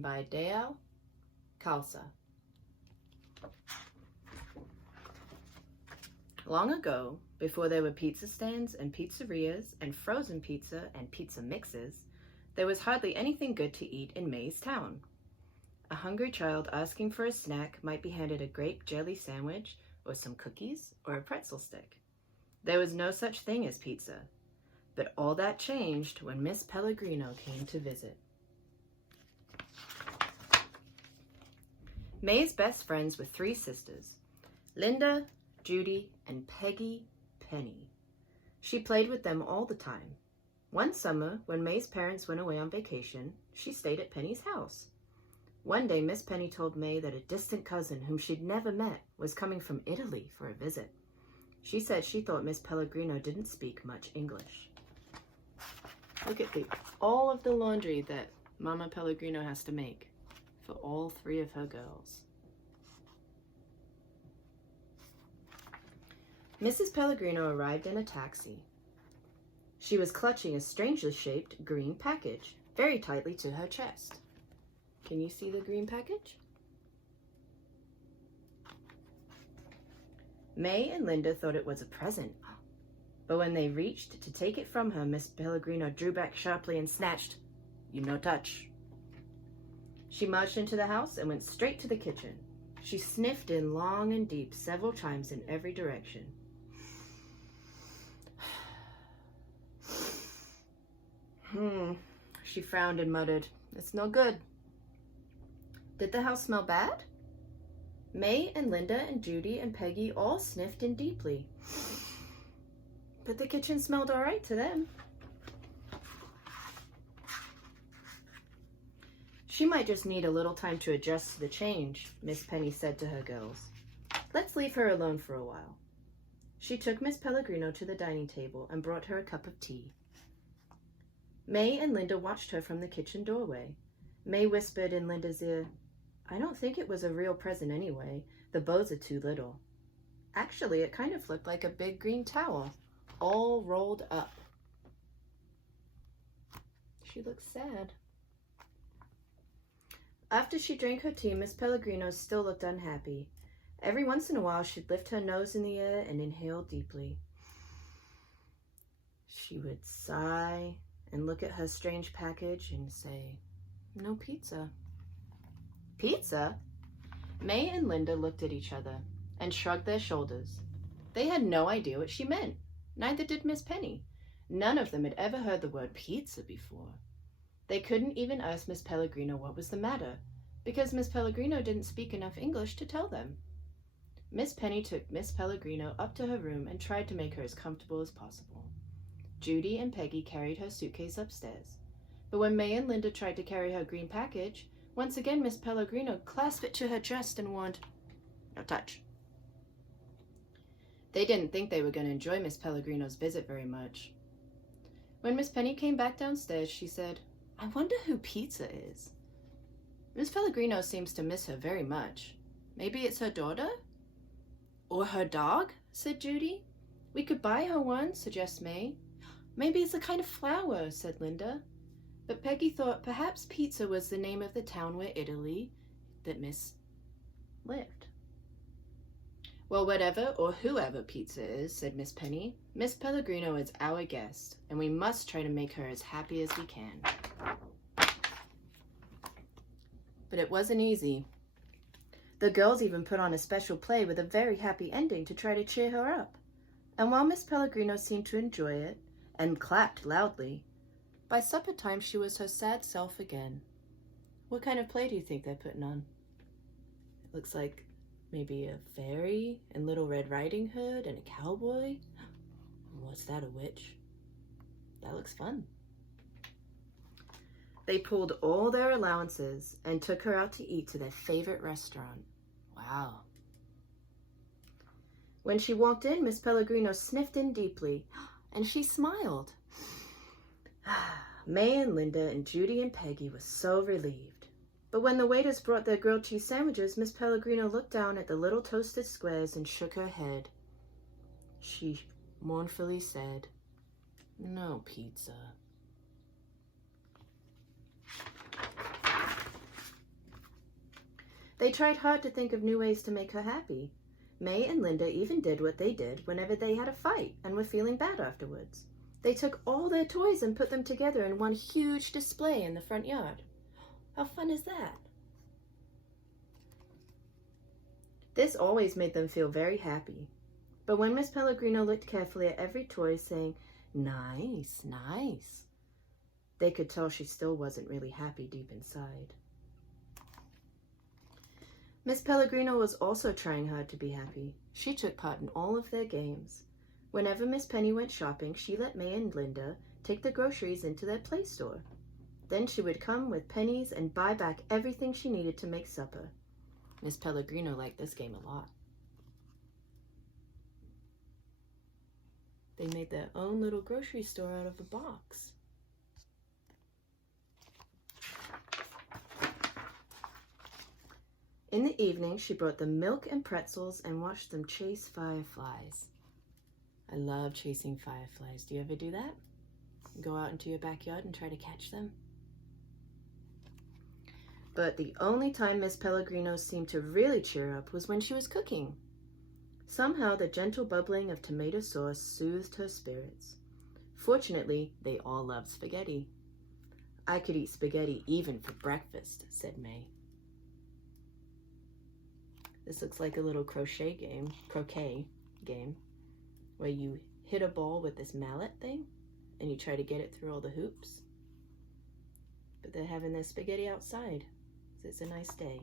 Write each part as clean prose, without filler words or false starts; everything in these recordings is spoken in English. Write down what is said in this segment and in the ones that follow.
by Kayal Kaur. Long ago, before there were pizza stands and pizzerias and frozen pizza and pizza mixes, there was hardly anything good to eat in May's town. A hungry child asking for a snack might be handed a grape jelly sandwich or some cookies or a pretzel stick. There was no such thing as pizza, but all that changed when Miss Pellegrino came to visit. May's best friends were three sisters, Linda, Judy, and Peggy Penny. She played with them all the time. One summer, when May's parents went away on vacation, she stayed at Penny's house. One day, Miss Penny told May that a distant cousin whom she'd never met was coming from Italy for a visit. She said she thought Miss Pellegrino didn't speak much English. Look at all of the laundry that Mama Pellegrino has to make for all three of her girls. Mrs. Pellegrino arrived in a taxi. She was clutching a strangely shaped green package very tightly to her chest. Can you see the green package? May and Linda thought it was a present, but when they reached to take it from her, Miss Pellegrino drew back sharply and snatched, "You no touch." She marched into the house and went straight to the kitchen. She sniffed in long and deep several times in every direction. She frowned and muttered, "It's no good." Did the house smell bad? May and Linda and Judy and Peggy all sniffed in deeply. But the kitchen smelled all right to them. She might just need a little time to adjust to the change, Miss Penny said to her girls. Let's leave her alone for a while. She took Miss Pellegrino to the dining table and brought her a cup of tea. May and Linda watched her from the kitchen doorway. May whispered in Linda's ear, "I don't think it was a real present anyway. The bows are too little." Actually, it kind of looked like a big green towel, all rolled up. She looked sad. After she drank her tea, Miss Pellegrino still looked unhappy. Every once in a while, she'd lift her nose in the air and inhale deeply. She would sigh and look at her strange package and say, "No pizza." Pizza? May and Linda looked at each other and shrugged their shoulders. They had no idea what she meant. Neither did Miss Penny. None of them had ever heard the word pizza before. They couldn't even ask Miss Pellegrino what was the matter, because Miss Pellegrino didn't speak enough English to tell them. Miss Penny took Miss Pellegrino up to her room and tried to make her as comfortable as possible. Judy and Peggy carried her suitcase upstairs. But when May and Linda tried to carry her green package, once again Miss Pellegrino clasped it to her chest and warned, "No touch." They didn't think they were going to enjoy Miss Pellegrino's visit very much. When Miss Penny came back downstairs, she said, "I wonder who Pizza is." Miss Pellegrino seems to miss her very much. Maybe it's her daughter? Or her dog, said Judy. We could buy her one, suggests May. Maybe it's a kind of flower, said Linda. But Peggy thought perhaps Pizza was the name of the town where Italy that Miss lived. Well, whatever or whoever Pizza is, said Miss Penny, Miss Pellegrino is our guest, and we must try to make her as happy as we can. But it wasn't easy. The girls even put on a special play with a very happy ending to try to cheer her up. And while Miss Pellegrino seemed to enjoy it and clapped loudly, by supper time she was her sad self again. What kind of play do you think they're putting on? It looks like maybe a fairy and Little Red Riding Hood and a cowboy. What's that, a witch? That looks fun. They pulled all their allowances and took her out to eat to their favorite restaurant. Wow. When she walked in, Miss Pellegrino sniffed in deeply, and she smiled. May and Linda and Judy and Peggy were so relieved. But when the waiters brought their grilled cheese sandwiches, Miss Pellegrino looked down at the little toasted squares and shook her head. She mournfully said, "No pizza." They tried hard to think of new ways to make her happy. May and Linda even did what they did whenever they had a fight and were feeling bad afterwards. They took all their toys and put them together in one huge display in the front yard. How fun is that? This always made them feel very happy. But when Miss Pellegrino looked carefully at every toy, saying, "Nice, nice," they could tell she still wasn't really happy deep inside. Miss Pellegrino was also trying hard to be happy. She took part in all of their games. Whenever Miss Penny went shopping, she let May and Linda take the groceries into their play store. Then she would come with pennies and buy back everything she needed to make supper. Miss Pellegrino liked this game a lot. They made their own little grocery store out of a box. In the evening, she brought them milk and pretzels and watched them chase fireflies. I love chasing fireflies. Do you ever do that? Go out into your backyard and try to catch them? But the only time Miss Pellegrino seemed to really cheer up was when she was cooking. Somehow the gentle bubbling of tomato sauce soothed her spirits. Fortunately, they all loved spaghetti. "I could eat spaghetti even for breakfast," said May. This looks like a little croquet game, where you hit a ball with this mallet thing and you try to get it through all the hoops. But they're having their spaghetti outside, so it's a nice day.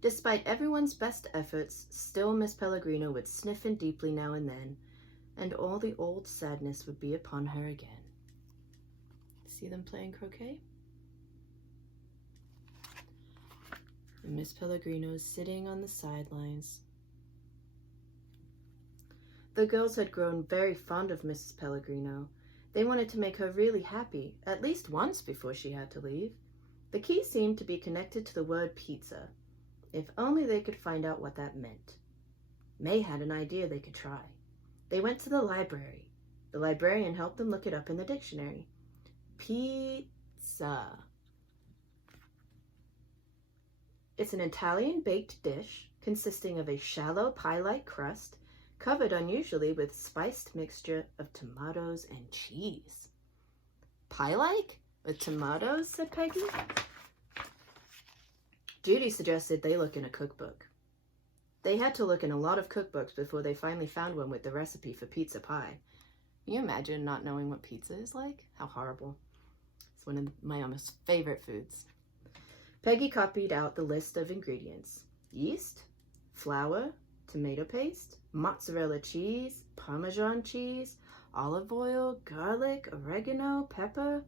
Despite everyone's best efforts, still Miss Pellegrino would sniff in deeply now and then, and all the old sadness would be upon her again. See them playing croquet? And Miss Pellegrino is sitting on the sidelines. The girls had grown very fond of Mrs. Pellegrino. They wanted to make her really happy, at least once before she had to leave. The key seemed to be connected to the word pizza. If only they could find out what that meant. May had an idea they could try. They went to the library. The librarian helped them look it up in the dictionary. Pizza. It's an Italian baked dish consisting of a shallow pie-like crust covered unusually with spiced mixture of tomatoes and cheese. "Pie-like? With tomatoes?" said Peggy. Judy suggested they look in a cookbook. They had to look in a lot of cookbooks before they finally found one with the recipe for pizza pie. Can you imagine not knowing what pizza is like? How horrible. It's one of my almost favorite foods. Peggy copied out the list of ingredients: yeast, flour, tomato paste, mozzarella cheese, Parmesan cheese, olive oil, garlic, oregano, pepper.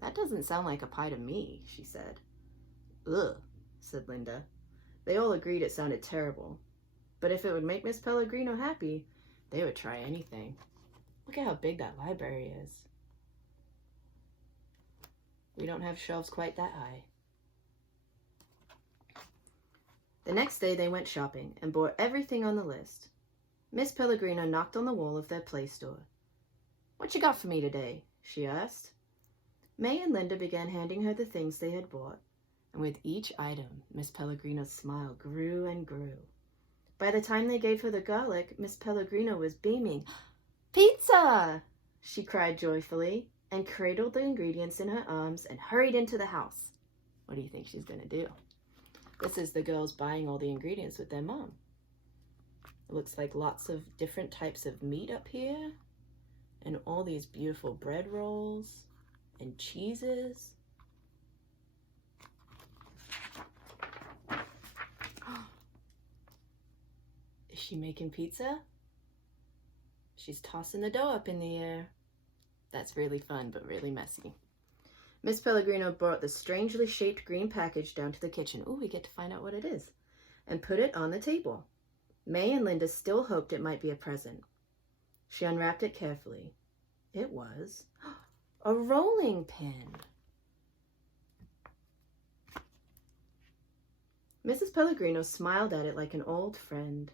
"That doesn't sound like a pie to me," she said. "Ugh," said Linda. They all agreed it sounded terrible, but if it would make Miss Pellegrino happy, they would try anything. Look at how big that library is. We don't have shelves quite that high. The next day they went shopping and bought everything on the list. Miss Pellegrino knocked on the wall of their play store. "What you got for me today?" she asked. May and Linda began handing her the things they had bought, and with each item, Miss Pellegrino's smile grew and grew. By the time they gave her the garlic, Miss Pellegrino was beaming. "Pizza!" she cried joyfully, and cradled the ingredients in her arms and hurried into the house. What do you think she's going to do? This is the girls buying all the ingredients with their mom. It looks like lots of different types of meat up here, and all these beautiful bread rolls and cheeses. Is she making pizza? She's tossing the dough up in the air. That's really fun, but really messy. Miss Pellegrino brought the strangely shaped green package down to the kitchen. Ooh, we get to find out what it is. And put it on the table. May and Linda still hoped it might be a present. She unwrapped it carefully. It was a rolling pin. Mrs. Pellegrino smiled at it like an old friend.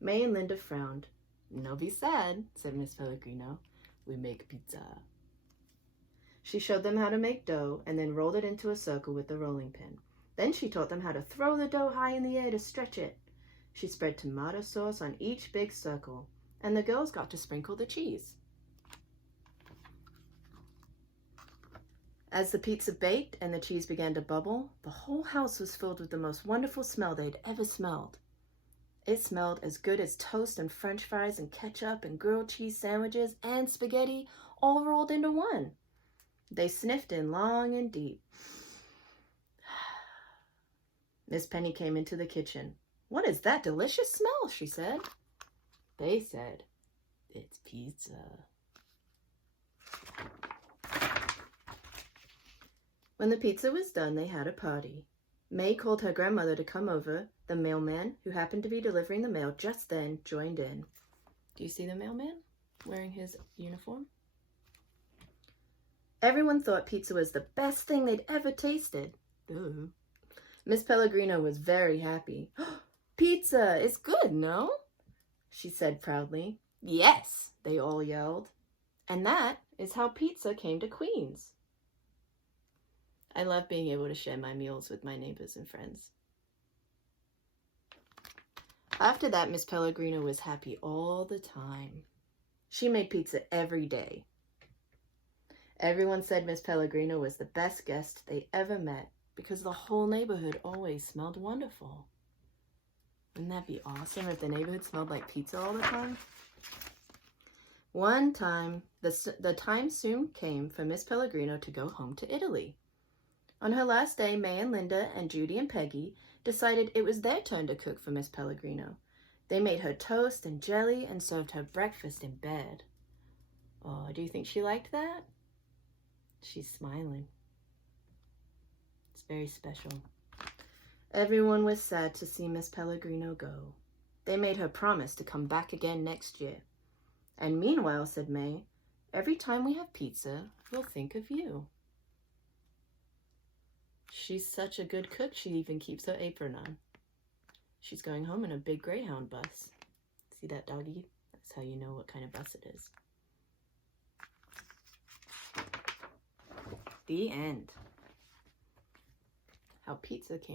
May and Linda frowned. "No be sad," said Miss Pellegrino. "We make pizza." She showed them how to make dough and then rolled it into a circle with the rolling pin. Then she taught them how to throw the dough high in the air to stretch it. She spread tomato sauce on each big circle, and the girls got to sprinkle the cheese. As the pizza baked and the cheese began to bubble, the whole house was filled with the most wonderful smell they'd ever smelled. It smelled as good as toast and french fries and ketchup and grilled cheese sandwiches and spaghetti all rolled into one. They sniffed in long and deep. Miss Penny came into the kitchen. "What is that delicious smell?" she said. They said, "It's pizza." When the pizza was done, they had a party. May called her grandmother to come over. The mailman, who happened to be delivering the mail just then, joined in. Do you see the mailman wearing his uniform? Everyone thought pizza was the best thing they'd ever tasted. Ooh. Miss Pellegrino was very happy. "Pizza is good, no?" she said proudly. "Yes," they all yelled. And that is how pizza came to Queens. I love being able to share my meals with my neighbors and friends. After that, Miss Pellegrino was happy all the time. She made pizza every day. Everyone said Miss Pellegrino was the best guest they ever met because the whole neighborhood always smelled wonderful. Wouldn't that be awesome if the neighborhood smelled like pizza all the time? One time, the time soon came for Miss Pellegrino to go home to Italy. On her last day, May and Linda and Judy and Peggy decided it was their turn to cook for Miss Pellegrino. They made her toast and jelly and served her breakfast in bed. Oh, do you think she liked that? She's smiling. It's very special. Everyone was sad to see Miss Pellegrino go. They made her promise to come back again next year. "And meanwhile," said May, "every time we have pizza, we'll think of you." She's such a good cook, she even keeps her apron on. She's going home in a big Greyhound bus. See that doggy? That's how you know what kind of bus it is. The end. How pizza came